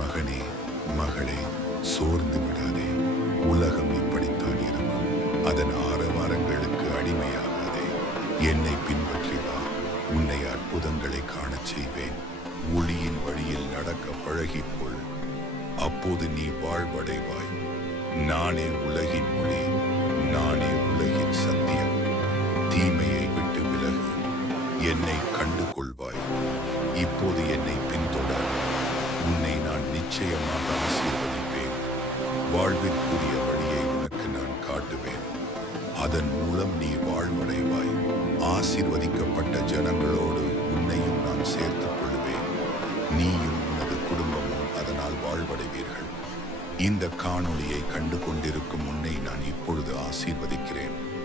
மகனே, மகளே, சோர்ந்து விடாதே. உலகம் இப்படித்தான் இருக்கும். அதன் ஆரவாரங்களுக்கு அடிமையாகாதே. என்னை பின்பற்றி வா. உன்னை அற்புதங்களை காணச் செய்வேன். ஒளியின் வழியில் நடக்க பழகிக்கொள். அப்போது நீ வாழ்வடைவாய். நானே உலகின் ஒளி. நானே உலகின் சத்தியம். தீமையை விட்டு விலகு. என்னை கண்டு கொள்வாய். இப்போது என்னை பின்தொடர். உன்னை நான் நிச்சயமாக ஆசீர்வதிப்பேன். வாழ்விற்குரிய வழியை உனக்கு நான் காட்டுவேன். அதன் மூலம் நீ வாழ்வடைவாய். ஆசீர்வதிக்கப்பட்ட ஜனங்களோடு உன்னையும் நான் சேர்த்துக் கொள்வேன். நீயும் உனது குடும்பமும் அதனால் வாழ்வடைவீர்கள். இந்த காணொளியை கண்டு கொண்டிருக்கும் உன்னை நான் இப்பொழுது ஆசீர்வதிக்கிறேன்.